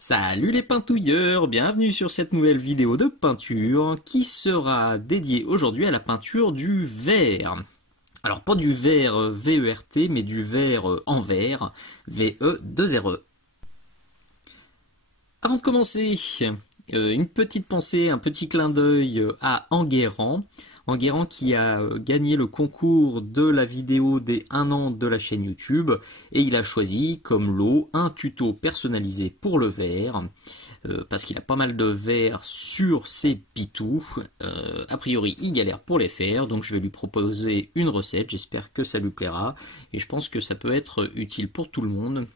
Salut les peintouilleurs, bienvenue sur cette nouvelle vidéo de peinture qui sera dédiée aujourd'hui à la peinture du verre. Alors pas du verre VERT mais du verre en verre, VE2RE. Avant de commencer, une petite pensée, un petit clin d'œil à Enguerrand. Enguerrand qui a gagné le concours de la vidéo des 1 an de la chaîne YouTube et il a choisi comme lot un tuto personnalisé pour le verre parce qu'il a pas mal de verres sur ses pitous. A priori il galère pour les faire, donc je vais lui proposer une recette, j'espère que ça lui plaira et je pense que ça peut être utile pour tout le monde.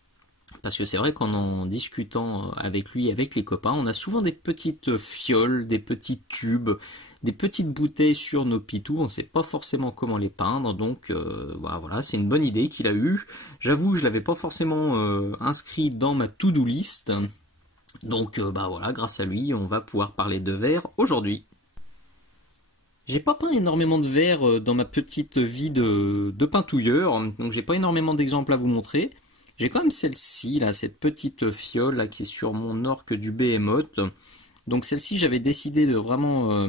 Parce que c'est vrai qu'en discutant avec lui, avec les copains, on a souvent des petites fioles, des petits tubes, des petites bouteilles sur nos pitous, on ne sait pas forcément comment les peindre, donc voilà, c'est une bonne idée qu'il a eue. J'avoue, je ne l'avais pas forcément inscrit dans ma to-do list, donc voilà, grâce à lui, on va pouvoir parler de verre aujourd'hui. J'ai pas peint énormément de verre dans ma petite vie de peintouilleur, donc j'ai pas énormément d'exemples à vous montrer. J'ai quand même celle-ci, là, cette petite fiole là, qui est sur mon orque du Behemoth. Donc celle-ci, j'avais décidé de vraiment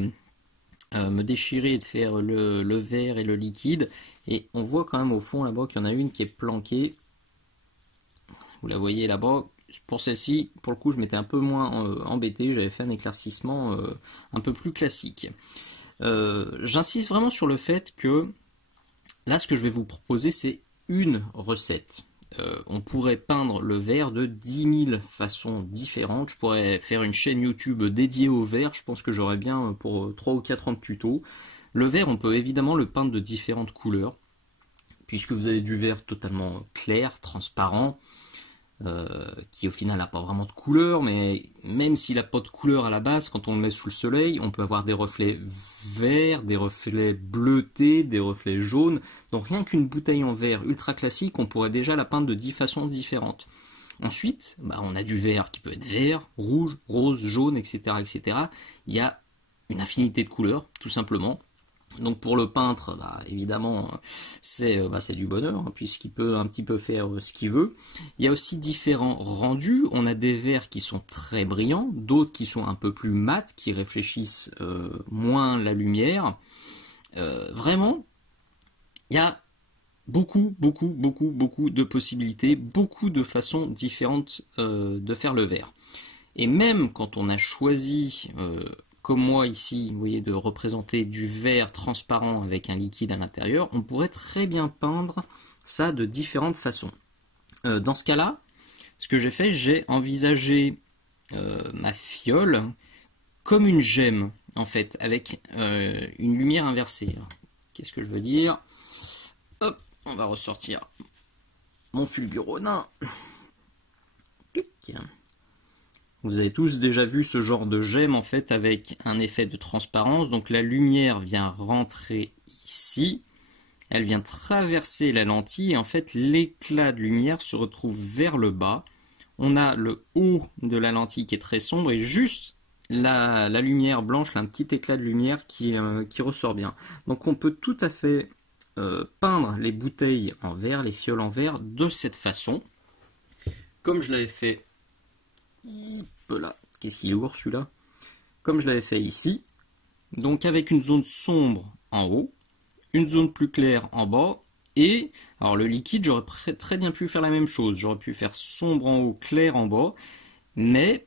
me déchirer et de faire le verre et le liquide. Et on voit quand même au fond là-bas qu'il y en a une qui est planquée. Vous la voyez là-bas. Pour celle-ci, pour le coup, je m'étais un peu moins embêté. J'avais fait un éclaircissement un peu plus classique. J'insiste vraiment sur le fait que là, ce que je vais vous proposer, c'est une recette. On pourrait peindre le verre de 10 000 façons différentes. Je pourrais faire une chaîne YouTube dédiée au verre. Je pense que j'aurais bien pour 3 ou 4 ans de tuto. Le verre, on peut évidemment le peindre de différentes couleurs, puisque vous avez du verre totalement clair, transparent, qui au final n'a pas vraiment de couleur, mais même s'il n'a pas de couleur à la base, quand on le met sous le soleil, on peut avoir des reflets verts, des reflets bleutés, des reflets jaunes. Donc rien qu'une bouteille en verre ultra classique, on pourrait déjà la peindre de 10 façons différentes. Ensuite, on a du verre qui peut être vert, rouge, rose, jaune, etc., etc. Il y a une infinité de couleurs, tout simplement. Donc pour le peintre, évidemment, c'est du bonheur, hein, puisqu'il peut un petit peu faire ce qu'il veut. Il y a aussi différents rendus. On a des verres qui sont très brillants, d'autres qui sont un peu plus mat, qui réfléchissent moins la lumière. Vraiment, il y a beaucoup de possibilités, beaucoup de façons différentes de faire le verre. Et même quand on a choisi comme moi ici, vous voyez, de représenter du verre transparent avec un liquide à l'intérieur, on pourrait très bien peindre ça de différentes façons. Dans ce cas-là, ce que j'ai fait, j'ai envisagé ma fiole comme une gemme, en fait, avec une lumière inversée. Qu'est-ce que je veux dire? Hop, on va ressortir mon fulguronin. Vous avez tous déjà vu ce genre de gemme en fait avec un effet de transparence. Donc la lumière vient rentrer ici, elle vient traverser la lentille et en fait l'éclat de lumière se retrouve vers le bas. On a le haut de la lentille qui est très sombre et juste la lumière blanche, là, un petit éclat de lumière qui ressort bien. Donc on peut tout à fait peindre les bouteilles en verre, les fioles en verre de cette façon. Comme je l'avais fait là. Qu'est-ce qu'il est lourd celui-là? Comme je l'avais fait ici. Donc avec une zone sombre en haut, une zone plus claire en bas. Et alors le liquide, j'aurais très bien pu faire la même chose. J'aurais pu faire sombre en haut, clair en bas. Mais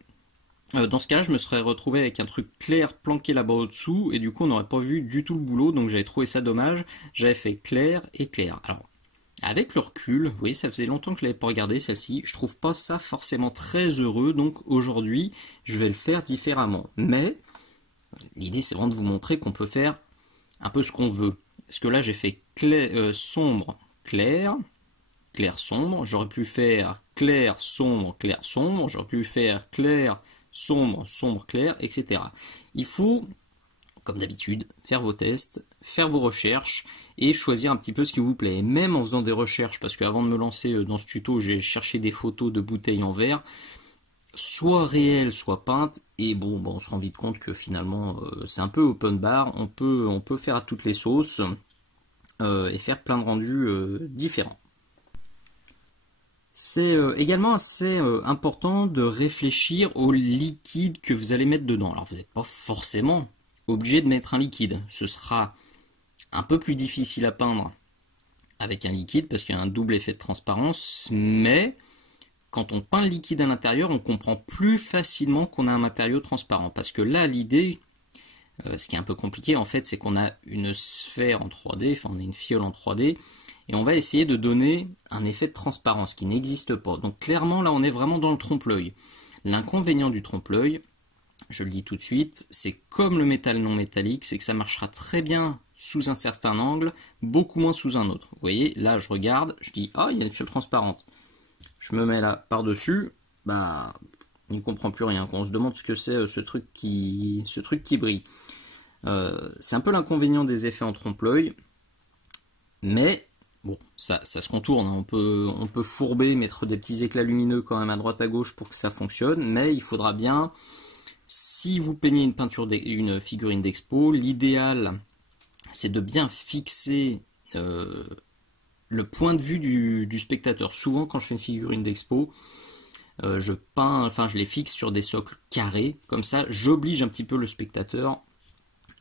dans ce cas-là, je me serais retrouvé avec un truc clair planqué là-bas au-dessous. Et du coup, on n'aurait pas vu du tout le boulot. Donc j'avais trouvé ça dommage. J'avais fait clair et clair. Alors, avec le recul, vous voyez, ça faisait longtemps que je ne l'avais pas regardé celle-ci, je trouve pas ça forcément très heureux, donc aujourd'hui, je vais le faire différemment. Mais, l'idée c'est vraiment de vous montrer qu'on peut faire un peu ce qu'on veut. Parce que là, j'ai fait sombre, clair, clair, sombre, j'aurais pu faire clair, sombre, j'aurais pu faire clair, sombre, sombre, clair, etc. Il faut, comme d'habitude, faire vos tests, faire vos recherches et choisir un petit peu ce qui vous plaît. Et même en faisant des recherches, parce qu'avant de me lancer dans ce tuto, j'ai cherché des photos de bouteilles en verre, soit réelles, soit peintes, et on se rend vite compte que finalement c'est un peu open bar, on peut faire à toutes les sauces et faire plein de rendus différents. C'est également assez important de réfléchir au liquide que vous allez mettre dedans. Alors vous n'êtes pas forcément obligé de mettre un liquide. Ce sera un peu plus difficile à peindre avec un liquide parce qu'il y a un double effet de transparence, mais quand on peint le liquide à l'intérieur, on comprend plus facilement qu'on a un matériau transparent. Parce que là, l'idée, ce qui est un peu compliqué en fait, c'est qu'on a une sphère en 3D, enfin on a une fiole en 3D, et on va essayer de donner un effet de transparence qui n'existe pas. Donc clairement, là, on est vraiment dans le trompe-l'œil. L'inconvénient du trompe-l'œil, je le dis tout de suite, c'est comme le métal non métallique, c'est que ça marchera très bien sous un certain angle, beaucoup moins sous un autre. Vous voyez, là, je regarde, je dis, ah, il y a une fiole transparente. Je me mets là par-dessus, bah, on n'y comprend plus rien. On se demande ce que c'est ce truc qui brille. C'est un peu l'inconvénient des effets en trompe-l'œil, mais bon, ça se contourne, hein. On peut fourber, mettre des petits éclats lumineux quand même à droite à gauche pour que ça fonctionne, mais il faudra bien, si vous peignez une figurine d'expo, l'idéal c'est de bien fixer le point de vue du spectateur. Souvent quand je fais une figurine d'expo, je les fixe sur des socles carrés, comme ça j'oblige un petit peu le spectateur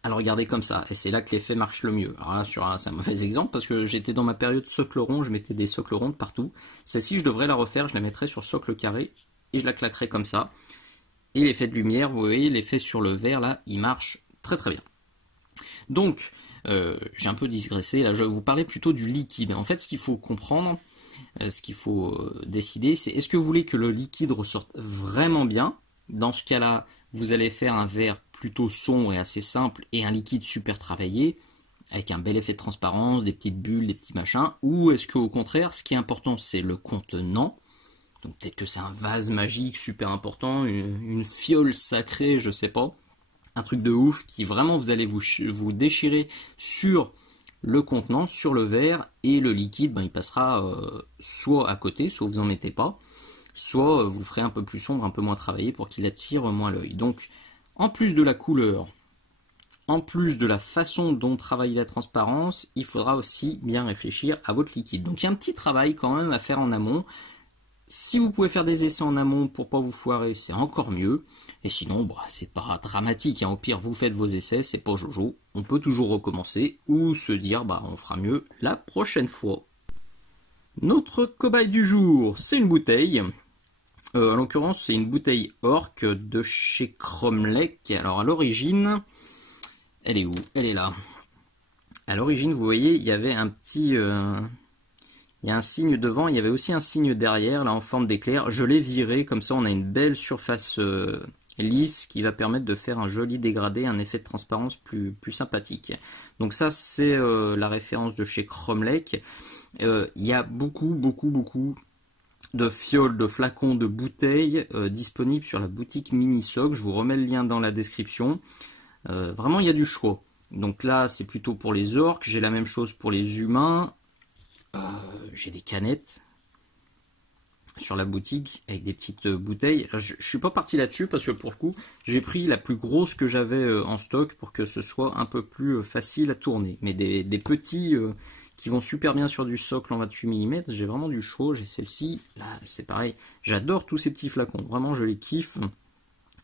à le regarder comme ça, et c'est là que l'effet marche le mieux. Alors là, c'est un mauvais exemple, parce que j'étais dans ma période socle rond, je mettais des socles ronds partout. Celle-ci, je devrais la refaire, je la mettrais sur socle carré, et je la claquerai comme ça. Et l'effet de lumière, vous voyez, l'effet sur le verre, là, il marche très très bien. Donc, j'ai un peu digressé, là, je vais vous parler plutôt du liquide. En fait, ce qu'il faut comprendre, ce qu'il faut décider, c'est est-ce que vous voulez que le liquide ressorte vraiment bien? Dans ce cas-là, vous allez faire un verre plutôt sombre et assez simple et un liquide super travaillé avec un bel effet de transparence, des petites bulles, des petits machins, ou est-ce qu'au contraire, ce qui est important, c'est le contenant? Donc peut-être que c'est un vase magique super important, une fiole sacrée, je sais pas, un truc de ouf qui vraiment vous allez vous déchirer sur le contenant, sur le verre, et le liquide, ben, il passera soit à côté, soit vous en mettez pas, soit vous le ferez un peu plus sombre, un peu moins travaillé pour qu'il attire moins l'œil. Donc en plus de la couleur, en plus de la façon dont travailler la transparence, il faudra aussi bien réfléchir à votre liquide. Donc il y a un petit travail quand même à faire en amont. Si vous pouvez faire des essais en amont pour pas vous foirer, c'est encore mieux. Et sinon, bah, c'est pas dramatique, hein. Au pire, vous faites vos essais, c'est pas jojo. On peut toujours recommencer ou se dire, bah, on fera mieux la prochaine fois. Notre cobaye du jour, c'est une bouteille. En l'occurrence, c'est une bouteille Orc de chez Cromlech. Alors à l'origine, elle est où? Elle est là. À l'origine, vous voyez, il y avait un petit... il y a un signe devant, il y avait aussi un signe derrière, là en forme d'éclair. Je l'ai viré, comme ça on a une belle surface lisse qui va permettre de faire un joli dégradé, un effet de transparence plus sympathique. Donc ça, c'est la référence de chez Cromlech. Il y a beaucoup de fioles, de flacons, de bouteilles disponibles sur la boutique Minisoc. Je vous remets le lien dans la description. Vraiment, il y a du choix. Donc là, c'est plutôt pour les orques. J'ai la même chose pour les humains. J'ai des canettes sur la boutique avec des petites bouteilles. Je suis pas parti là-dessus parce que pour le coup, j'ai pris la plus grosse que j'avais en stock pour que ce soit un peu plus facile à tourner. Mais des petits... qui vont super bien sur du socle en 28 mm, j'ai vraiment du chaud, j'ai celle-ci, là c'est pareil, j'adore tous ces petits flacons, vraiment je les kiffe,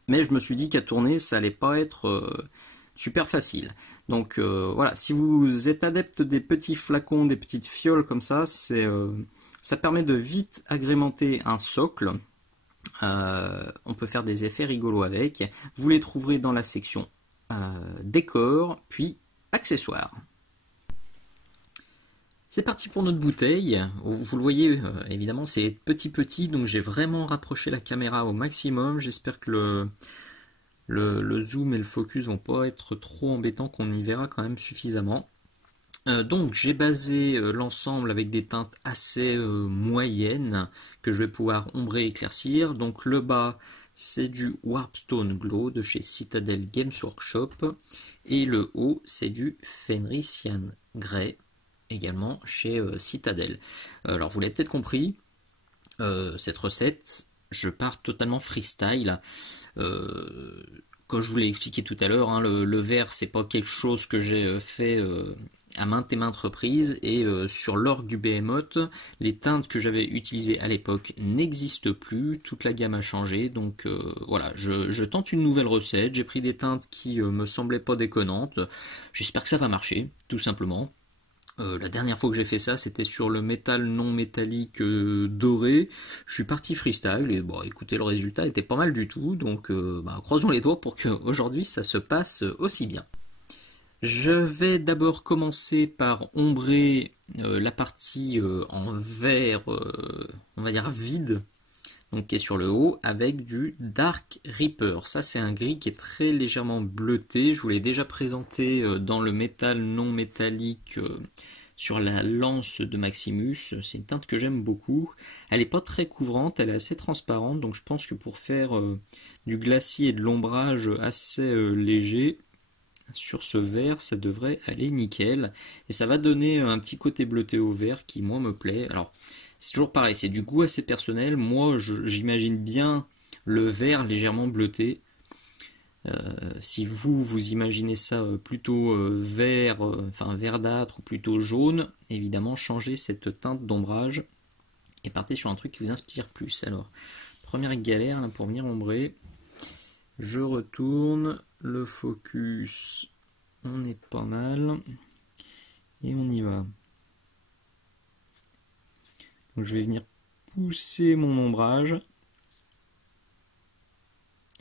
mais je me suis dit qu'à tourner ça allait pas être super facile. Donc voilà, si vous êtes adepte des petits flacons, des petites fioles comme ça, ça permet de vite agrémenter un socle, on peut faire des effets rigolos avec, vous les trouverez dans la section décor, puis accessoires. C'est parti pour notre bouteille. Vous le voyez, évidemment, c'est petit, donc j'ai vraiment rapproché la caméra au maximum. J'espère que le zoom et le focus vont pas être trop embêtants, qu'on y verra quand même suffisamment. Donc j'ai basé l'ensemble avec des teintes assez moyennes que je vais pouvoir ombrer et éclaircir. Donc le bas, c'est du Warpstone Glow de chez Citadel Games Workshop. Et le haut, c'est du Fenrisian Grey, également chez Citadel. Alors vous l'avez peut-être compris, cette recette, je pars totalement freestyle. Comme je vous l'ai expliqué tout à l'heure, hein, le verre, c'est pas quelque chose que j'ai fait à maintes et maintes reprises, et sur l'orgue du Behemoth, les teintes que j'avais utilisées à l'époque n'existent plus, toute la gamme a changé, donc voilà, je tente une nouvelle recette, j'ai pris des teintes qui me semblaient pas déconnantes, j'espère que ça va marcher, tout simplement. La dernière fois que j'ai fait ça, c'était sur le métal non métallique doré. Je suis parti freestyle et bon, écoutez, le résultat était pas mal du tout. Donc, croisons les doigts pour qu'aujourd'hui ça se passe aussi bien. Je vais d'abord commencer par ombrer la partie en vert, on va dire vide, donc qui est sur le haut, avec du Dark Reaper. Ça, c'est un gris qui est très légèrement bleuté. Je vous l'ai déjà présenté dans le métal non métallique sur la lance de Maximus. C'est une teinte que j'aime beaucoup. Elle n'est pas très couvrante, elle est assez transparente, donc je pense que pour faire du glacis et de l'ombrage assez léger, sur ce vert, ça devrait aller nickel. Et ça va donner un petit côté bleuté au vert qui, moi, me plaît. Alors, c'est toujours pareil, c'est du goût assez personnel. Moi, j'imagine bien le vert légèrement bleuté. Si vous imaginez ça plutôt vert, enfin verdâtre ou plutôt jaune, évidemment, changez cette teinte d'ombrage et partez sur un truc qui vous inspire plus. Alors, première galère là, pour venir ombrer. Je retourne, le focus, on est pas mal, et on y va. Donc je vais venir pousser mon ombrage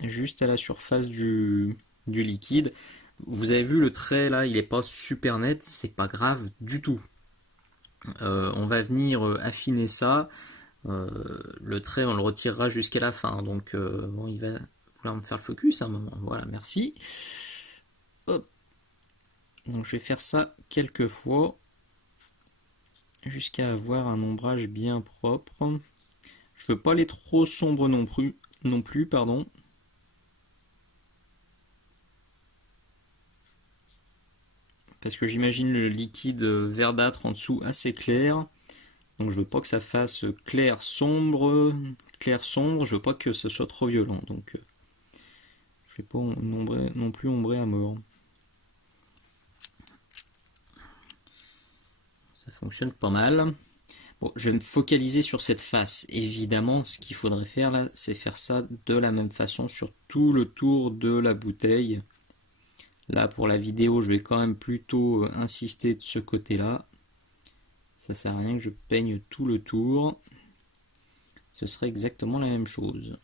juste à la surface du liquide. Vous avez vu le trait là, il n'est pas super net, c'est pas grave du tout. On va venir affiner ça. Le trait, on le retirera jusqu'à la fin, donc bon, il va vouloir me faire le focus à un moment. Voilà, merci. Hop. Donc je vais faire ça quelques fois jusqu'à avoir un ombrage bien propre. Je veux pas aller trop sombre non plus, pardon. Parce que j'imagine le liquide verdâtre en dessous assez clair. Donc je veux pas que ça fasse clair sombre, je veux pas que ce soit trop violent. Donc je vais pas non plus ombrer à mort. Ça fonctionne pas mal. Bon, je vais me focaliser sur cette face. Évidemment, ce qu'il faudrait faire là, c'est faire ça de la même façon sur tout le tour de la bouteille. Là, pour la vidéo, je vais quand même plutôt insister de ce côté-là. Ça sert à rien que je peigne tout le tour. Ce serait exactement la même chose.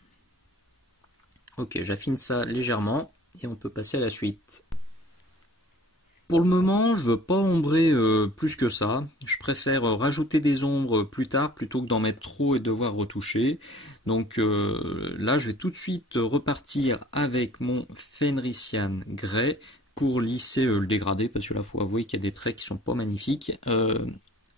Ok, j'affine ça légèrement et on peut passer à la suite. Pour le moment, je veux pas ombrer plus que ça. Je préfère rajouter des ombres plus tard plutôt que d'en mettre trop et devoir retoucher. Donc là, je vais tout de suite repartir avec mon Fenrisian Grey pour lisser le dégradé, parce que là, il faut avouer qu'il y a des traits qui sont pas magnifiques.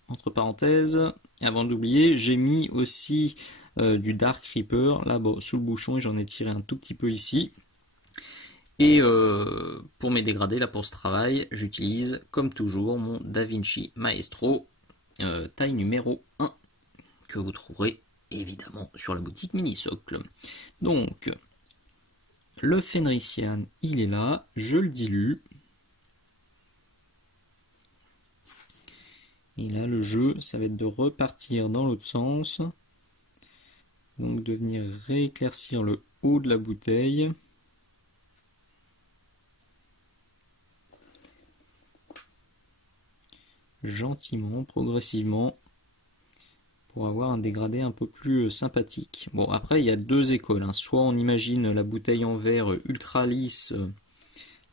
Entre parenthèses, avant d'oublier, j'ai mis aussi du Dark Reaper là sous le bouchon et j'en ai tiré un tout petit peu ici. Et pour mes dégradés, là pour ce travail, j'utilise comme toujours mon DaVinci Maestro taille numéro 1 que vous trouverez évidemment sur la boutique Minisocle. Donc le Fenrisian, il est là, je le dilue. Et là le jeu, ça va être de repartir dans l'autre sens. Donc de venir rééclaircir le haut de la bouteille. Gentiment, progressivement, pour avoir un dégradé un peu plus sympathique. Bon, après, il y a deux écoles, hein. Soit on imagine la bouteille en verre ultra lisse,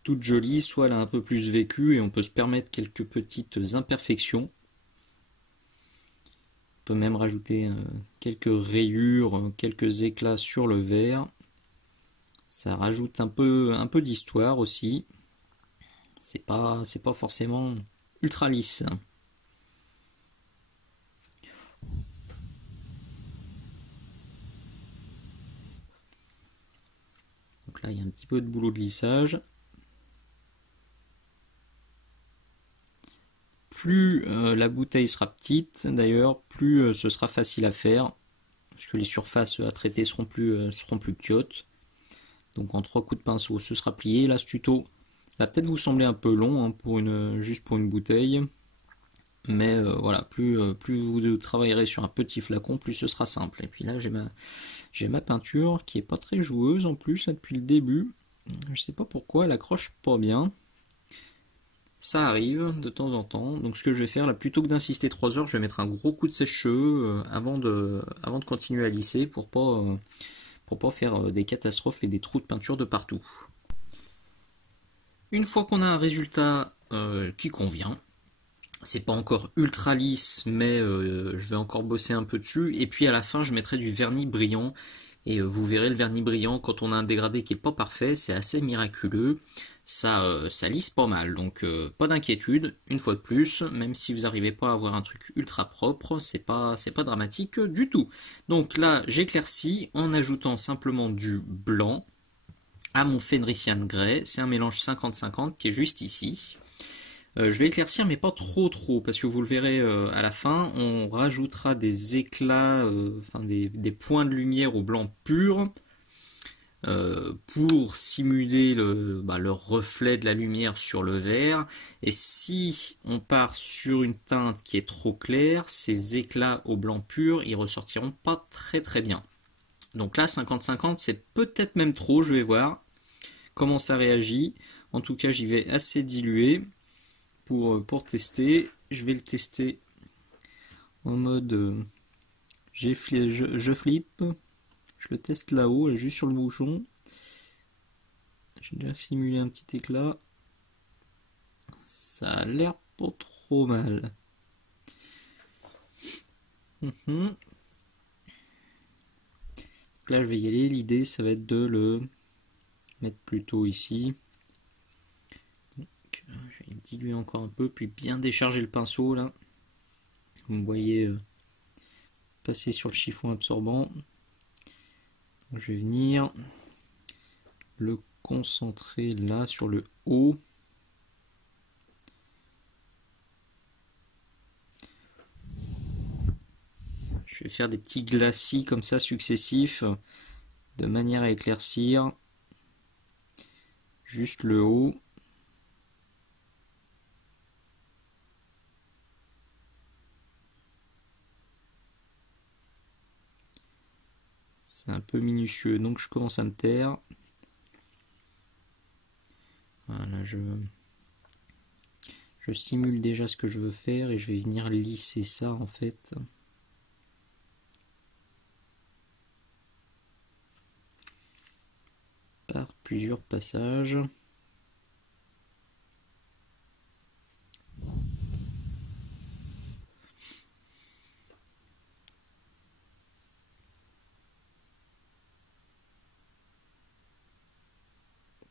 toute jolie, soit elle a un peu plus vécu et on peut se permettre quelques petites imperfections. On peut même rajouter quelques rayures, quelques éclats sur le verre. Ça rajoute un peu d'histoire aussi. C'est pas forcément ultra lisse. Donc là, il y a un petit peu de boulot de lissage. Plus la bouteille sera petite, d'ailleurs, plus ce sera facile à faire, parce que les surfaces à traiter seront plus petiotes. Donc en 3 coups de pinceau, ce sera plié. Là, ce tuto, va peut-être vous sembler un peu long hein, pour juste pour une bouteille. Mais voilà, plus vous travaillerez sur un petit flacon, plus ce sera simple. Et puis là, j'ai ma peinture qui est pas très joueuse en plus là, depuis le début. Je sais pas pourquoi, elle accroche pas bien. Ça arrive de temps en temps. Donc ce que je vais faire là, plutôt que d'insister 3 heures, je vais mettre un gros coup de sèche-cheveux avant de continuer à lisser pour pas faire des catastrophes et des trous de peinture de partout. Une fois qu'on a un résultat qui convient, c'est pas encore ultra lisse, mais je vais encore bosser un peu dessus. Et puis à la fin, je mettrai du vernis brillant. Et vous verrez le vernis brillant, quand on a un dégradé qui est pas parfait, c'est assez miraculeux. Ça lisse pas mal, donc pas d'inquiétude. Une fois de plus, même si vous n'arrivez pas à avoir un truc ultra propre, c'est pas dramatique du tout. Donc là, j'éclaircis en ajoutant simplement du blanc à mon Fenrisian Grey. C'est un mélange 50-50 qui est juste ici. Je vais éclaircir mais pas trop parce que vous le verrez à la fin, on rajoutera des éclats, enfin des points de lumière au blanc pur pour simuler le reflet de la lumière sur le verre. Et si on part sur une teinte qui est trop claire, ces éclats au blanc pur, ils ressortiront pas très bien. Donc là 50-50 c'est peut-être même trop, je vais voir comment ça réagit. En tout cas j'y vais assez dilué pour tester. Je vais le tester en mode je flippe. Je le teste là-haut, juste sur le bouchon. J'ai déjà simulé un petit éclat. Ça a l'air pas trop mal. Là je vais y aller. L'idée ça va être de le mettre plutôt ici. Donc, je vais diluer encore un peu, puis bien décharger le pinceau là. Vous me voyez passer sur le chiffon absorbant. Donc, je vais venir le concentrer là sur le haut. Je vais faire des petits glacis comme ça successifs de manière à éclaircir juste le haut. C'est un peu minutieux, donc je commence à me taire. Voilà, je simule déjà ce que je veux faire et je vais venir lisser ça en fait. Par plusieurs passages.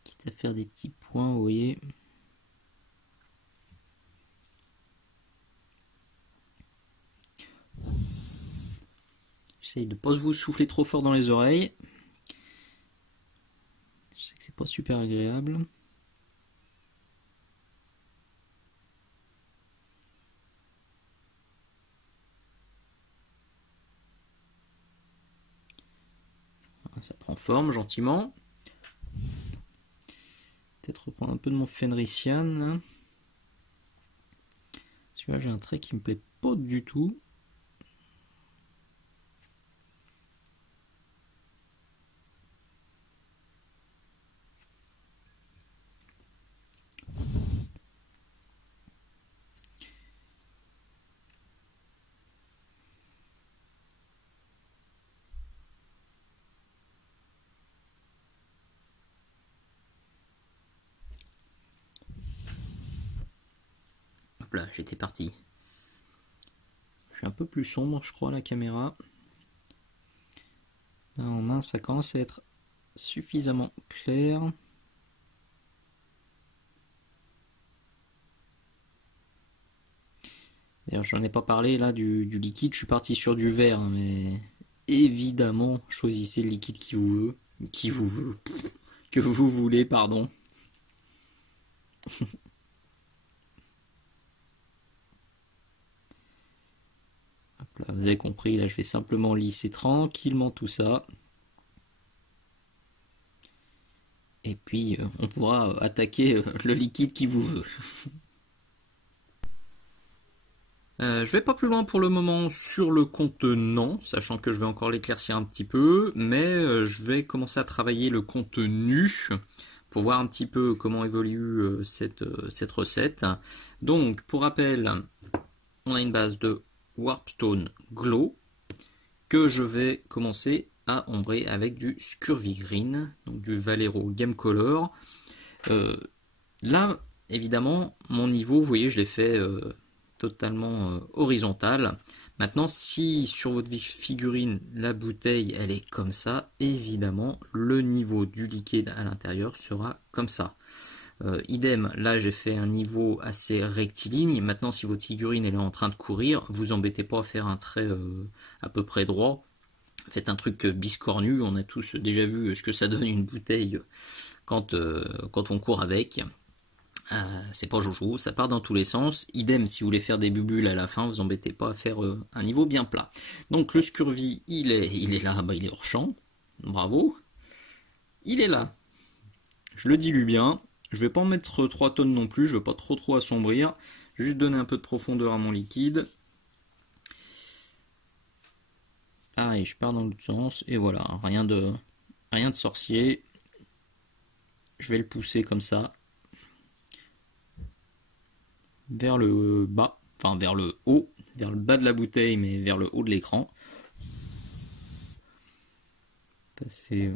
Quitte à faire des petits points, vous voyez. J'essaye de ne pas vous souffler trop fort dans les oreilles. Je sais que c'est pas super agréable. Ça prend forme gentiment. Peut-être reprendre un peu de mon Fenrisian là. Parce que là j'ai un trait qui me plaît pas du tout. Hop là, j'étais parti. Je suis un peu plus sombre, je crois, à la caméra. Là en main, ça commence à être suffisamment clair. D'ailleurs, j'en ai pas parlé là du liquide, je suis parti sur du vert, hein, mais évidemment, choisissez le liquide qui vous veut, que vous voulez, pardon. Hop là, vous avez compris, là je vais simplement lisser tranquillement tout ça. Et puis on pourra attaquer le liquide qui vous veut. Je vais pas plus loin pour le moment sur le contenant, sachant que je vais encore l'éclaircir un petit peu, mais je vais commencer à travailler le contenu pour voir un petit peu comment évolue cette recette. Donc, pour rappel, on a une base de Warpstone Glow que je vais commencer à ombrer avec du Scurvy Green, donc du Valero Game Color. Là, évidemment, mon niveau, vous voyez, je l'ai fait totalement horizontal. Maintenant, si sur votre figurine, la bouteille, elle est comme ça, évidemment, le niveau du liquide à l'intérieur sera comme ça. Idem, là j'ai fait un niveau assez rectiligne. Maintenant, si votre figurine elle est en train de courir, vous embêtez pas à faire un trait à peu près droit. Faites un truc biscornu. On a tous déjà vu ce que ça donne une bouteille quand on court avec. C'est pas joujou, ça part dans tous les sens. Idem, si vous voulez faire des bulles à la fin, vous embêtez pas à faire un niveau bien plat. Donc le Scurvy, il est là, bah, il est hors champ. Bravo. Il est là. Je le dilue bien. Je vais pas en mettre 3 tonnes non plus, je veux pas trop assombrir. Juste donner un peu de profondeur à mon liquide. Pareil, je pars dans l'autre sens, et voilà, rien de sorcier. Je vais le pousser comme ça. Vers le bas, enfin vers le haut, vers le bas de la bouteille, mais vers le haut de l'écran. Passer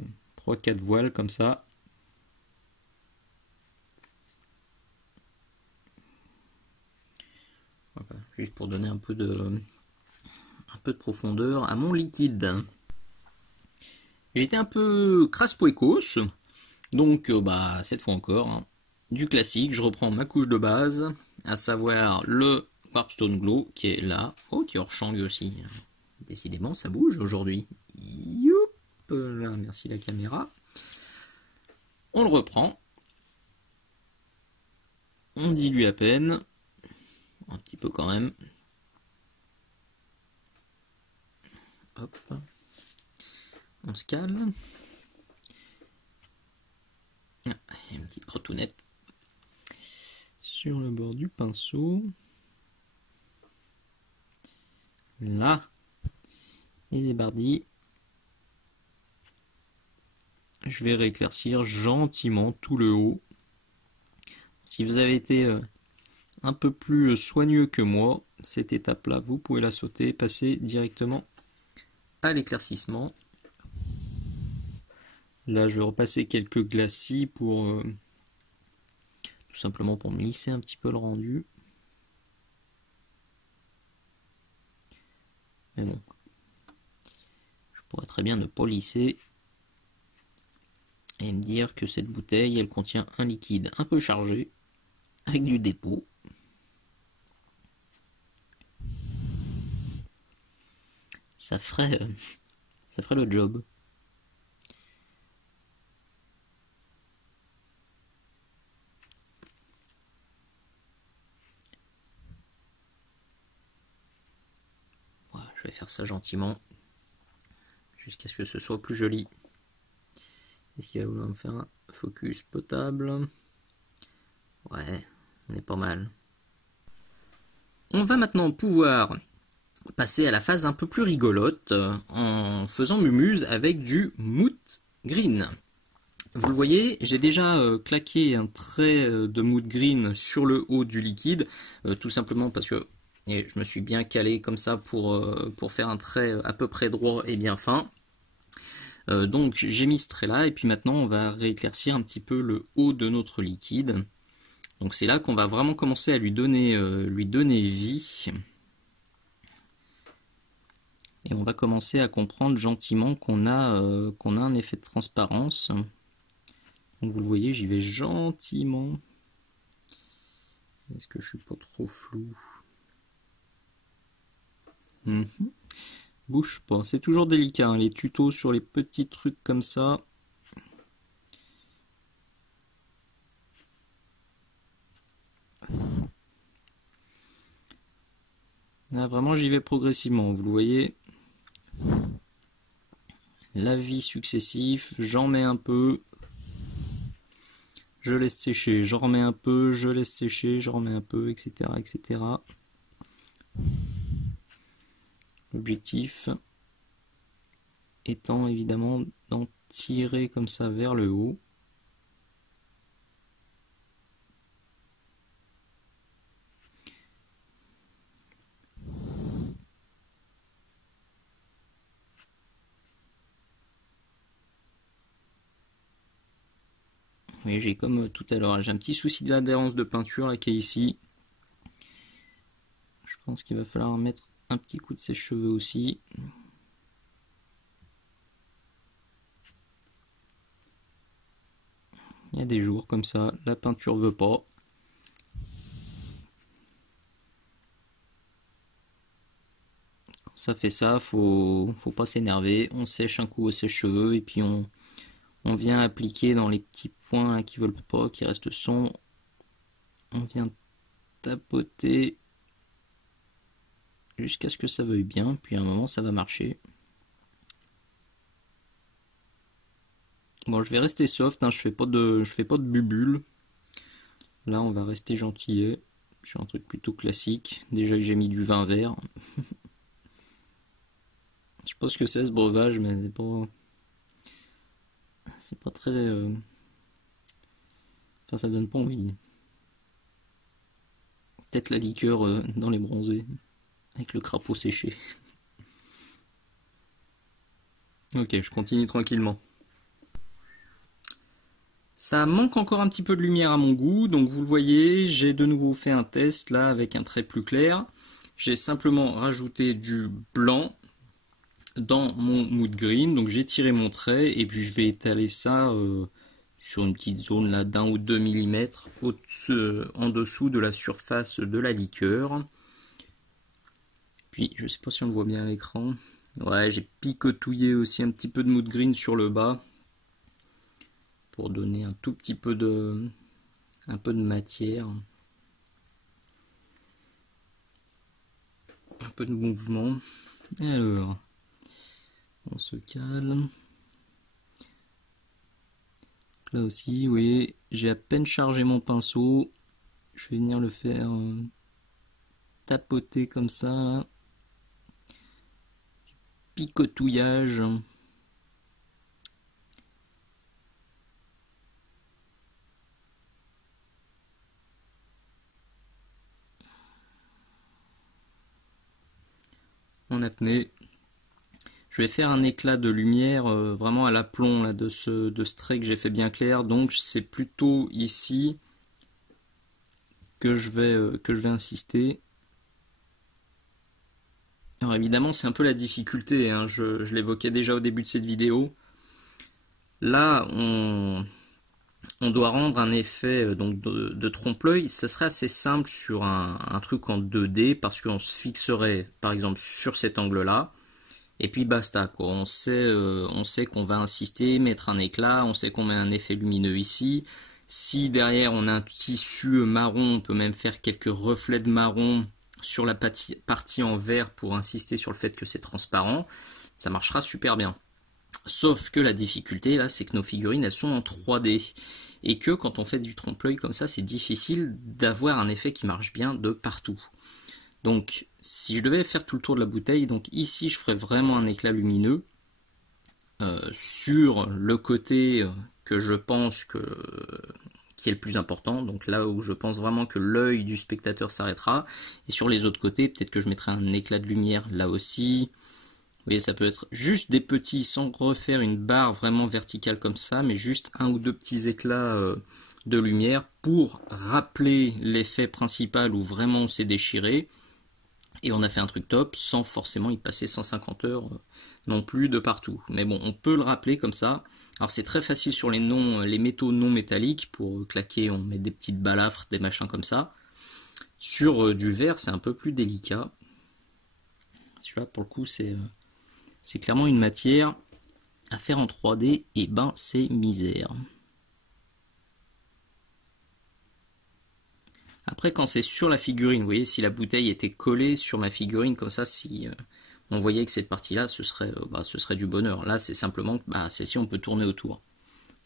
3-4 voiles comme ça. Voilà, juste pour donner un peu de profondeur à mon liquide. J'étais un peu crasse-poécos, donc bah cette fois encore, hein, du classique, je reprends ma couche de base, à savoir le Warpstone Glow qui est là, oh qui est hors champ lui aussi. Décidément ça bouge aujourd'hui. Youp, là, merci la caméra. On le reprend, on dilue à peine, un petit peu quand même. Hop, on se calme. Ah, une petite crotounette sur le bord du pinceau. Là, et des bardilles. Je vais rééclaircir gentiment tout le haut. Si vous avez été un peu plus soigneux que moi, cette étape-là, vous pouvez la sauter, passer directement à l'éclaircissement. Là, je vais repasser quelques glacis pour tout simplement pour me lisser un petit peu le rendu. Mais bon, je pourrais très bien ne pas lisser et me dire que cette bouteille, elle contient un liquide un peu chargé avec du dépôt. Ça ferait le job. Voilà, je vais faire ça gentiment jusqu'à ce que ce soit plus joli. Est-ce qu'il va vouloir me faire un focus potable? Ouais, on est pas mal. On va maintenant pouvoir passer à la phase un peu plus rigolote en faisant mumuse avec du Mood Green. Vous le voyez, j'ai déjà claqué un trait de Mood Green sur le haut du liquide, tout simplement parce que je me suis bien calé comme ça pour faire un trait à peu près droit et bien fin. Donc j'ai mis ce trait là, et puis maintenant on va rééclaircir un petit peu le haut de notre liquide. Donc c'est là qu'on va vraiment commencer à lui donner vie. Et on va commencer à comprendre gentiment qu'on a un effet de transparence. Donc vous le voyez, j'y vais gentiment. Est-ce que je suis pas trop flou? Bouge pas, c'est toujours délicat, hein, les tutos sur les petits trucs comme ça. Là, vraiment, j'y vais progressivement, vous le voyez. La vie successive, j'en mets un peu. je laisse sécher, j'en remets un peu, je laisse sécher, j'en remets un peu, etc. etc. L'objectif étant évidemment d'en tirer comme ça vers le haut. Oui, j'ai comme tout à l'heure, j'ai un petit souci d'adhérence de peinture là qui est ici. Je pense qu'il va falloir mettre un petit coup de sèche-cheveux aussi. Il y a des jours comme ça, la peinture veut pas. Quand ça fait ça, faut pas s'énerver. On sèche un coup au sèche-cheveux et puis on vient appliquer dans les petits points là, qui veulent pas, qui restent sombres. On vient tapoter jusqu'à ce que ça veuille bien, puis à un moment ça va marcher. Bon, je vais rester soft, hein, je fais pas de bulles. Là, on va rester gentillet. J'ai un truc plutôt classique. Déjà que j'ai mis du vin vert. Je sais pas ce que c'est ce breuvage, mais c'est pas très. Enfin, ça donne pas envie. Peut-être la liqueur dans les bronzés, avec le crapaud séché. Ok, je continue tranquillement. Ça manque encore un petit peu de lumière à mon goût, donc vous le voyez, j'ai de nouveau fait un test là avec un trait plus clair. J'ai simplement rajouté du blanc dans mon mood green, donc j'ai tiré mon trait et puis je vais étaler ça sur une petite zone là d'1 ou 2 mm en dessous de la surface de la liqueur. Puis je sais pas si on le voit bien à l'écran. Ouais, j'ai picotouillé aussi un petit peu de mood green sur le bas pour donner un tout petit peu de matière, un peu de mouvement. Alors, on se calme. Là aussi, vous voyez, j'ai à peine chargé mon pinceau. Je vais venir le faire tapoter comme ça. Picotouillage. En apnée. Je vais faire un éclat de lumière vraiment à l'aplomb là, de ce trait que j'ai fait bien clair. Donc c'est plutôt ici que je vais insister. Alors évidemment c'est un peu la difficulté, hein, je l'évoquais déjà au début de cette vidéo. Là on doit rendre un effet donc de trompe-l'œil. Ça serait assez simple sur un truc en 2D parce qu'on se fixerait par exemple sur cet angle là. Et puis basta, quoi. On sait qu'on va insister, mettre un éclat, on sait qu'on met un effet lumineux ici. Si derrière on a un tissu marron, on peut même faire quelques reflets de marron sur la partie en vert pour insister sur le fait que c'est transparent. Ça marchera super bien. Sauf que la difficulté là, c'est que nos figurines elles sont en 3D. Et que quand on fait du trompe-l'œil comme ça, c'est difficile d'avoir un effet qui marche bien de partout. Donc si je devais faire tout le tour de la bouteille, donc ici je ferais vraiment un éclat lumineux sur le côté que je pense qui est le plus important, donc là où je pense vraiment que l'œil du spectateur s'arrêtera, et sur les autres côtés peut-être que je mettrai un éclat de lumière là aussi. Vous voyez, ça peut être juste des petits, sans refaire une barre vraiment verticale comme ça, mais juste un ou deux petits éclats de lumière pour rappeler l'effet principal où vraiment on s'est déchiré. Et on a fait un truc top sans forcément y passer 150 heures non plus de partout. Mais bon, on peut le rappeler comme ça. Alors c'est très facile sur les métaux non métalliques. Pour claquer, on met des petites balafres, des machins comme ça. Sur du verre, c'est un peu plus délicat. Celui-là, pour le coup, c'est clairement une matière à faire en 3D. Et ben, c'est misère. Après, quand c'est sur la figurine, vous voyez, si la bouteille était collée sur ma figurine, comme ça, si on voyait que cette partie-là, ce serait du bonheur. Là, c'est simplement que celle-ci, on peut tourner autour.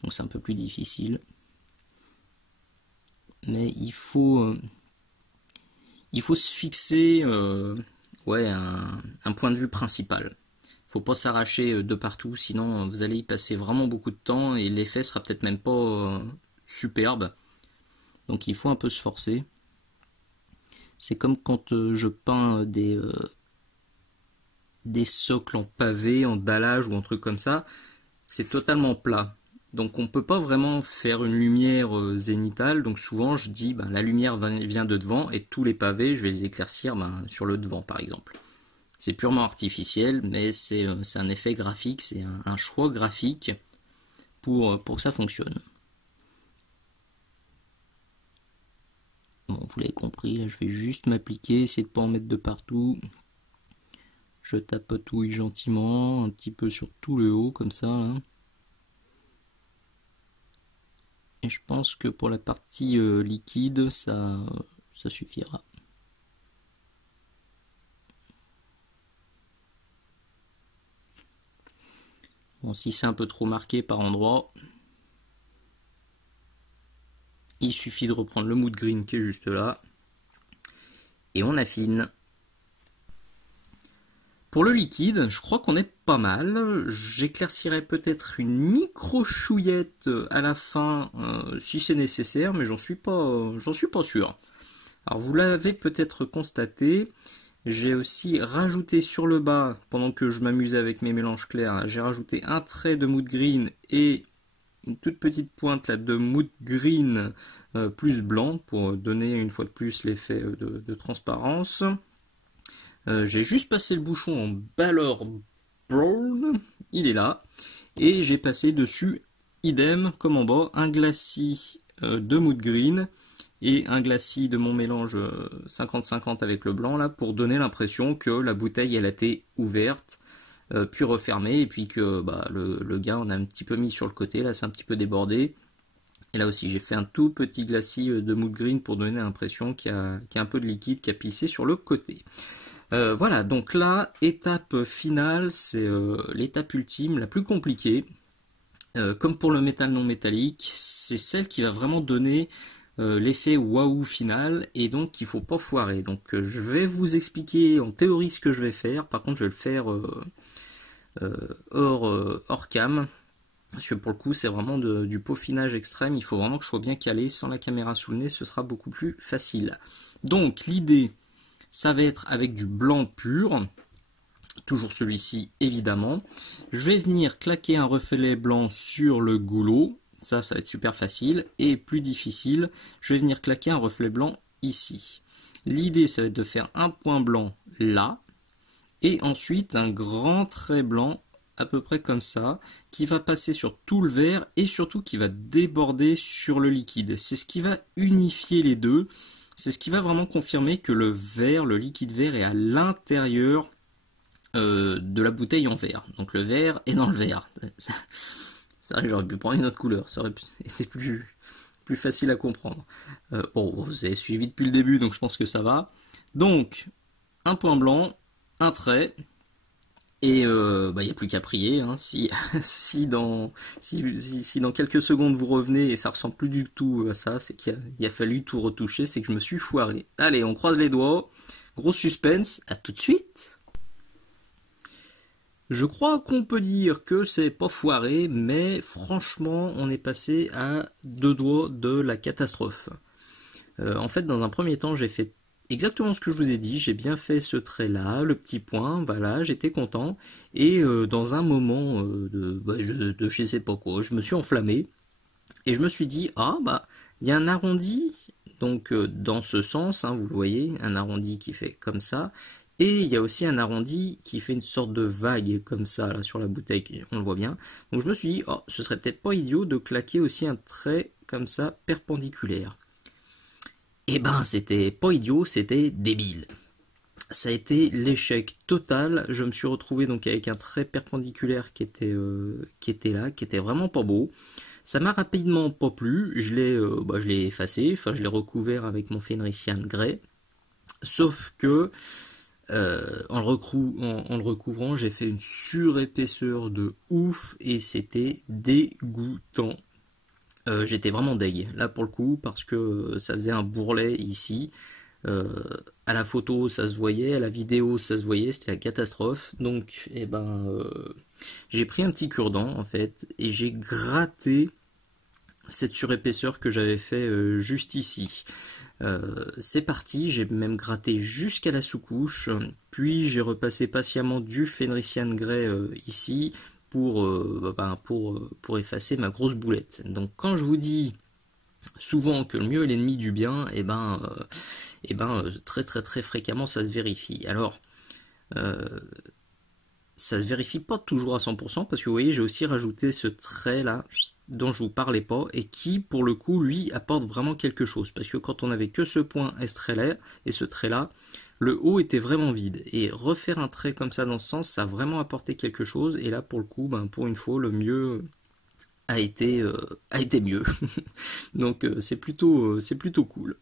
Donc c'est un peu plus difficile. mais il faut se fixer ouais, un point de vue principal. Faut pas s'arracher de partout, sinon vous allez y passer vraiment beaucoup de temps et l'effet sera peut-être même pas superbe. Donc il faut un peu se forcer. C'est comme quand je peins des socles en pavé, en dallage ou un truc comme ça. C'est totalement plat. Donc on peut pas vraiment faire une lumière zénitale. Donc souvent je dis la lumière vient de devant et tous les pavés je vais les éclaircir sur le devant par exemple. C'est purement artificiel, mais c'est un effet graphique, c'est un choix graphique pour que ça fonctionne. Bon, vous l'avez compris, là je vais juste m'appliquer, essayer de ne pas en mettre de partout. Je tapotouille gentiment, un petit peu sur tout le haut, comme ça. Là. Et je pense que pour la partie liquide, ça suffira. Bon, si c'est un peu trop marqué par endroit, il suffit de reprendre le mood green qui est juste là. Et on affine. Pour le liquide, je crois qu'on est pas mal. J'éclaircirai peut-être une micro-chouillette à la fin si c'est nécessaire, mais j'en suis pas sûr. Alors vous l'avez peut-être constaté, j'ai aussi rajouté sur le bas, pendant que je m'amusais avec mes mélanges clairs, j'ai rajouté un trait de mood green et une toute petite pointe là, de mood green plus blanc pour donner une fois de plus l'effet de transparence. J'ai juste passé le bouchon en Balor Brown, il est là, et j'ai passé dessus, idem comme en bas, un glacis de mood green et un glacis de mon mélange 50-50 avec le blanc là pour donner l'impression que la bouteille elle a été ouverte puis refermée et puis que le gars on a un petit peu mis sur le côté, là c'est un petit peu débordé et là aussi j'ai fait un tout petit glacis de mood green pour donner l'impression qu'il y a un peu de liquide qui a pissé sur le côté. Voilà, donc là, étape finale, c'est l'étape ultime, la plus compliquée. Comme pour le métal non métallique, c'est celle qui va vraiment donner l'effet waouh final et donc il faut pas foirer. Donc je vais vous expliquer en théorie ce que je vais faire. Par contre, je vais le faire hors cam. Parce que pour le coup, c'est vraiment du peaufinage extrême. Il faut vraiment que je sois bien calé. Sans la caméra sous le nez, ce sera beaucoup plus facile. Donc l'idée, ça va être avec du blanc pur. Toujours celui-ci évidemment. Je vais venir claquer un reflet blanc sur le goulot. Ça va être super facile. Et plus difficile, je vais venir claquer un reflet blanc ici. L'idée, ça va être de faire un point blanc là. Et ensuite, un grand trait blanc, à peu près comme ça, qui va passer sur tout le verre et surtout qui va déborder sur le liquide. C'est ce qui va unifier les deux. C'est ce qui va vraiment confirmer que le verre, le liquide verre, est à l'intérieur de la bouteille en verre. Donc le verre est dans le verre. Ça, j'aurais pu prendre une autre couleur, ça aurait été plus facile à comprendre. Bon, vous avez suivi depuis le début, donc je pense que ça va. Donc, un point blanc, un trait, et il n'y a plus qu'à prier. Hein. Si dans quelques secondes vous revenez et ça ressemble plus du tout à ça, c'est qu'il a fallu tout retoucher, c'est que je me suis foiré. Allez, on croise les doigts. Gros suspense, à tout de suite. Je crois qu'on peut dire que c'est pas foiré, mais franchement, on est passé à 2 doigts de la catastrophe. En fait, dans un premier temps, j'ai fait exactement ce que je vous ai dit. J'ai bien fait ce trait-là, le petit point, voilà, j'étais content. Et dans un moment de je sais pas quoi, je me suis enflammé. Et je me suis dit, il y a un arrondi, donc dans ce sens, hein, vous le voyez, un arrondi qui fait comme ça. Et il y a aussi un arrondi qui fait une sorte de vague comme ça là, sur la bouteille, on le voit bien. Donc je me suis dit, ce serait peut-être pas idiot de claquer aussi un trait comme ça perpendiculaire. Eh ben c'était pas idiot, c'était débile. Ça a été l'échec total. Je me suis retrouvé donc avec un trait perpendiculaire qui était là, qui était vraiment pas beau. Ça m'a rapidement pas plu. Je l'ai effacé, enfin je l'ai recouvert avec mon Fenrisian Grey. Sauf que en le recouvrant, j'ai fait une surépaisseur de ouf et c'était dégoûtant. J'étais vraiment deg là pour le coup parce que ça faisait un bourrelet ici. À la photo ça se voyait, à la vidéo ça se voyait, c'était la catastrophe. Donc j'ai pris un petit cure-dent en fait et j'ai gratté cette surépaisseur que j'avais fait juste ici. C'est parti, j'ai même gratté jusqu'à la sous-couche, puis j'ai repassé patiemment du Fenrisian Grey ici pour effacer ma grosse boulette. Donc quand je vous dis souvent que le mieux est l'ennemi du bien, très très très fréquemment ça se vérifie. Alors, ça se vérifie pas toujours à 100% parce que vous voyez, j'ai aussi rajouté ce trait là dont je vous parlais pas et qui pour le coup lui apporte vraiment quelque chose parce que quand on avait que ce point et ce trait là, le haut était vraiment vide et refaire un trait comme ça dans ce sens, ça a vraiment apporté quelque chose et là pour le coup, pour une fois, le mieux a été mieux. Donc c'est plutôt cool.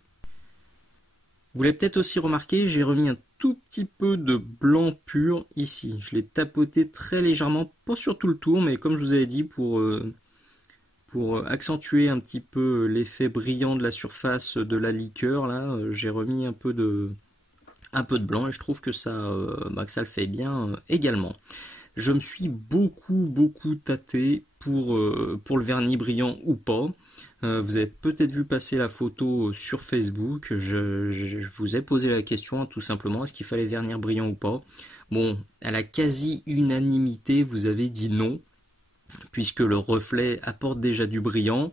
Vous l'avez peut-être aussi remarqué, j'ai remis un tout petit peu de blanc pur ici. Je l'ai tapoté très légèrement, pas sur tout le tour, mais comme je vous avais dit, pour accentuer un petit peu l'effet brillant de la surface de la liqueur, là, j'ai remis un peu de blanc et je trouve que que ça le fait bien également. Je me suis beaucoup tâté pour le vernis brillant ou pas. Vous avez peut-être vu passer la photo sur Facebook. Je vous ai posé la question tout simplement, est-ce qu'il fallait vernir brillant ou pas? Bon, à la quasi-unanimité, vous avez dit non, puisque le reflet apporte déjà du brillant.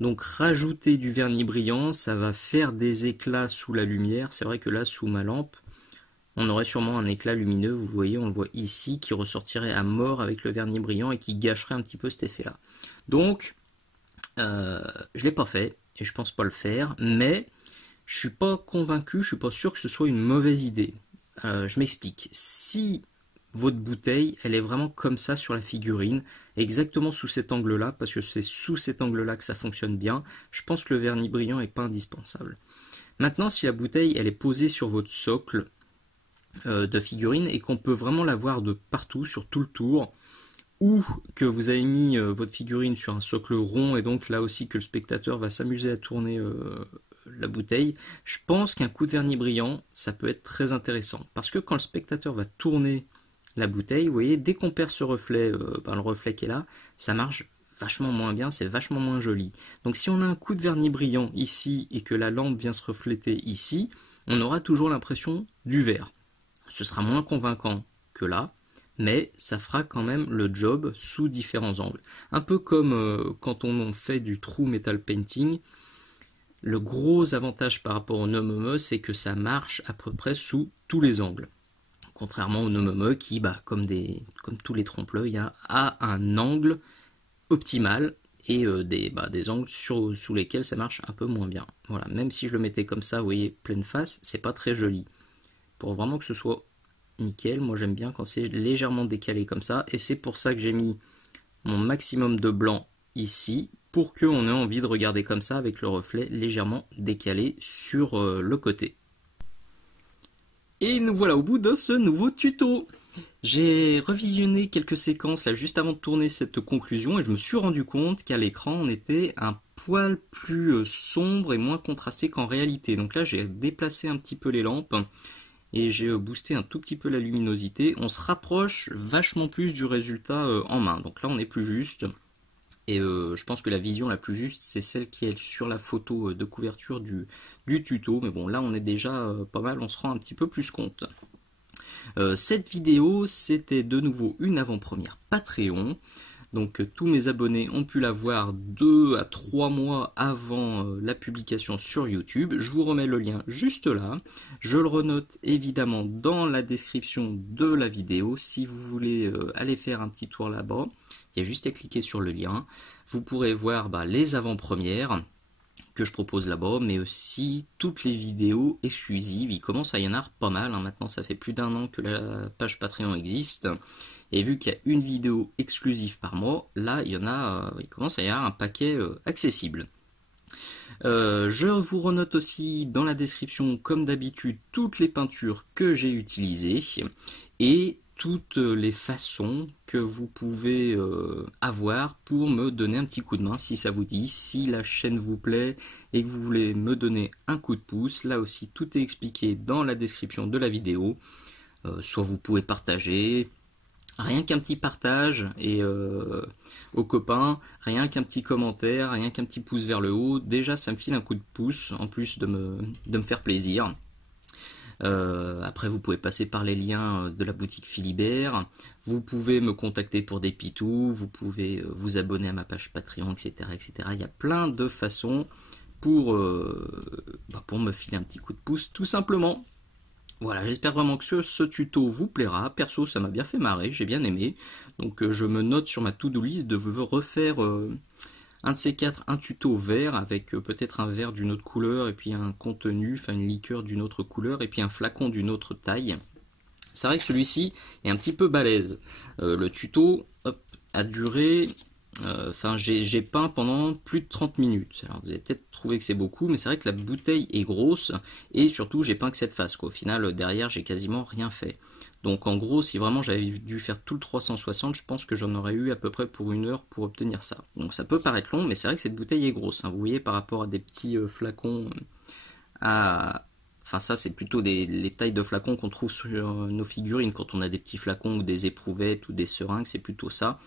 Donc rajouter du vernis brillant, ça va faire des éclats sous la lumière. C'est vrai que là, sous ma lampe, on aurait sûrement un éclat lumineux, vous voyez, on le voit ici, qui ressortirait à mort avec le vernis brillant et qui gâcherait un petit peu cet effet-là. Donc, je ne l'ai pas fait, et je pense pas le faire, mais je suis pas convaincu, je suis pas sûr que ce soit une mauvaise idée. Je m'explique. Si votre bouteille, elle est vraiment comme ça sur la figurine, exactement sous cet angle-là, parce que c'est sous cet angle-là que ça fonctionne bien, je pense que le vernis brillant n'est pas indispensable. Maintenant, si la bouteille, elle est posée sur votre socle de figurine et qu'on peut vraiment la voir de partout, sur tout le tour, ou que vous avez mis votre figurine sur un socle rond et donc là aussi que le spectateur va s'amuser à tourner la bouteille, je pense qu'un coup de vernis brillant, ça peut être très intéressant. Parce que quand le spectateur va tourner la bouteille, vous voyez, dès qu'on perd ce reflet, le reflet qui est là, ça marche vachement moins bien, c'est vachement moins joli. Donc si on a un coup de vernis brillant ici et que la lampe vient se refléter ici, on aura toujours l'impression du vert. Ce sera moins convaincant que là, mais ça fera quand même le job sous différents angles. Un peu comme quand on fait du true metal painting, le gros avantage par rapport au Nomome, c'est que ça marche à peu près sous tous les angles. Contrairement au Nomome qui, comme tous les trompe-l'œil, a un angle optimal et des angles sous lesquels ça marche un peu moins bien. Voilà, même si je le mettais comme ça, vous voyez, pleine face, c'est pas très joli. Pour vraiment que ce soit nickel, moi j'aime bien quand c'est légèrement décalé comme ça, et c'est pour ça que j'ai mis mon maximum de blanc ici, pour qu'on ait envie de regarder comme ça avec le reflet légèrement décalé sur le côté. Et nous voilà au bout de ce nouveau tuto. J'ai revisionné quelques séquences là juste avant de tourner cette conclusion et je me suis rendu compte qu'à l'écran on était un poil plus sombre et moins contrasté qu'en réalité. Donc là j'ai déplacé un petit peu les lampes et j'ai boosté un tout petit peu la luminosité. On se rapproche vachement plus du résultat en main. Donc là on est plus juste. Et je pense que la vision la plus juste, c'est celle qui est sur la photo de couverture du tuto. Mais bon, là, on est déjà pas mal, on se rend un petit peu plus compte. Cette vidéo, c'était de nouveau une avant-première Patreon. Donc tous mes abonnés ont pu la voir 2 à 3 mois avant la publication sur YouTube. Je vous remets le lien juste là. Je le renote évidemment dans la description de la vidéo si vous voulez aller faire un petit tour là-bas. Il y a juste à cliquer sur le lien. Vous pourrez voir les avant-premières que je propose là-bas, mais aussi toutes les vidéos exclusives. Il commence à y en avoir pas mal. Maintenant, ça fait plus d'1 an que la page Patreon existe. Et vu qu'il y a une vidéo exclusive par mois, là, il commence à y avoir un paquet accessible. Je vous renote aussi dans la description, comme d'habitude, toutes les peintures que j'ai utilisées. Et toutes les façons que vous pouvez avoir pour me donner un petit coup de main si ça vous dit, si la chaîne vous plaît et que vous voulez me donner un coup de pouce. Là aussi, tout est expliqué dans la description de la vidéo. Soit vous pouvez partager, rien qu'un petit partage et aux copains, rien qu'un petit commentaire, rien qu'un petit pouce vers le haut, déjà ça me file un coup de pouce en plus de me faire plaisir. Après vous pouvez passer par les liens de la boutique Philibert, vous pouvez me contacter pour des pitous, vous pouvez vous abonner à ma page Patreon, etc., etc. Il y a plein de façons pour me filer un petit coup de pouce tout simplement. Voilà, j'espère vraiment que ce tuto vous plaira. Perso, ça m'a bien fait marrer, j'ai bien aimé. Donc je me note sur ma to-do list de vous refaire un de ces quatre, un tuto vert avec peut-être un verre d'une autre couleur et puis un contenu, enfin une liqueur d'une autre couleur et puis un flacon d'une autre taille. C'est vrai que celui-ci est un petit peu balèze. Le tuto a duré... j'ai peint pendant plus de 30 minutes. Alors vous avez peut-être trouvé que c'est beaucoup, mais c'est vrai que la bouteille est grosse et surtout j'ai peint que cette face. Au final, derrière, j'ai quasiment rien fait. Donc en gros, si vraiment j'avais dû faire tout le 360, je pense que j'en aurais eu à peu près pour 1 heure pour obtenir ça. Donc ça peut paraître long, mais c'est vrai que cette bouteille est grosse. Vous voyez, par rapport à des petits flacons Enfin ça c'est plutôt les tailles de flacons qu'on trouve sur nos figurines quand on a des petits flacons ou des éprouvettes ou des seringues, c'est plutôt ça.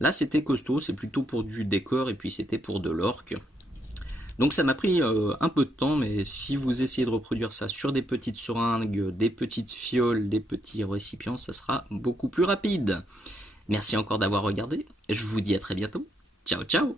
Là c'était costaud, c'est plutôt pour du décor et puis c'était pour de l'orque. Donc ça m'a pris un peu de temps, mais si vous essayez de reproduire ça sur des petites seringues, des petites fioles, des petits récipients, ça sera beaucoup plus rapide. Merci encore d'avoir regardé, je vous dis à très bientôt. Ciao ciao.